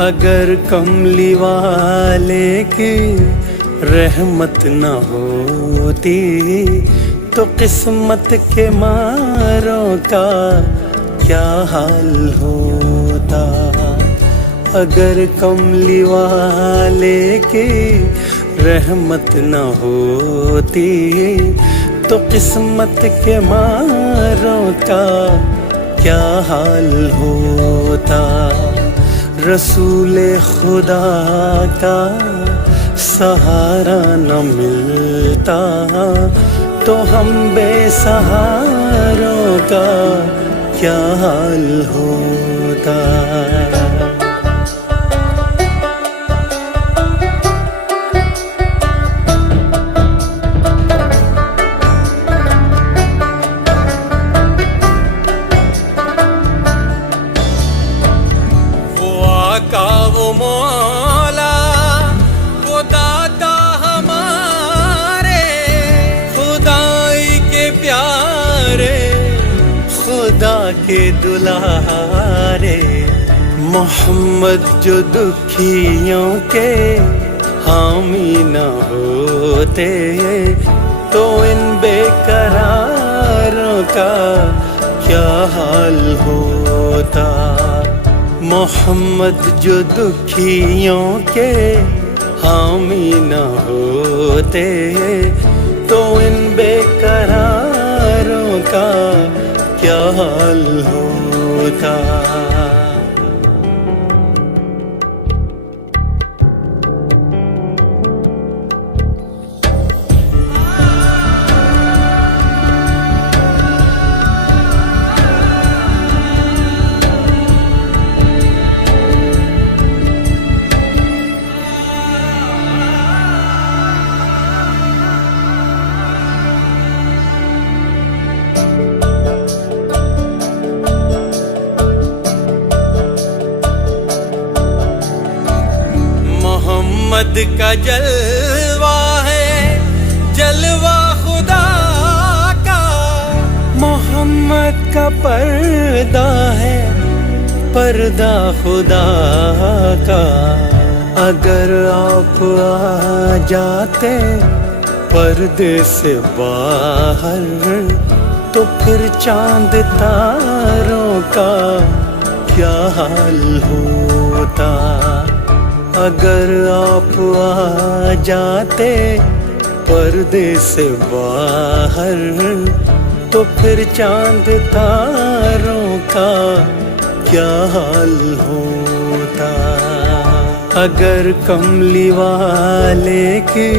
अगर कमली वाले की रहमत न होती तो किस्मत के मारों का क्या हाल होता। अगर कमली वाले की रहमत न होती तो किस्मत के मारों का क्या हाल होता। रसूले खुदा का सहारा न मिलता तो हम बेसहारों का क्या हाल होता। वो मौला वो दाता हमारे, खुदाई के प्यारे खुदा के दुलारे। मोहम्मद जो दुखियों के हामी न होते तो इन बेकरारों का क्या हाल होता। मोहम्मद जो दुखियों के हामी न होते तो इन बेकरारों का क्या हाल होता। मोहम्मद का जलवा है जलवा खुदा का, मोहम्मद का पर्दा है पर्दा खुदा का। अगर आप आ जाते पर्दे से बाहर तो फिर चांद तारों का क्या हाल होता। अगर आप आ जाते पर्दे से बाहर तो फिर चांद तारों का क्या हाल होता। अगर कमली वाले की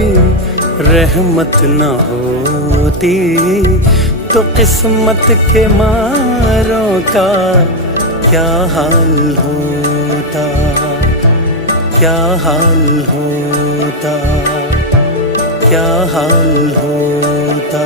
रहमत न होती तो किस्मत के मारों का क्या हाल होता। क्या हाल होता, क्या हाल होता।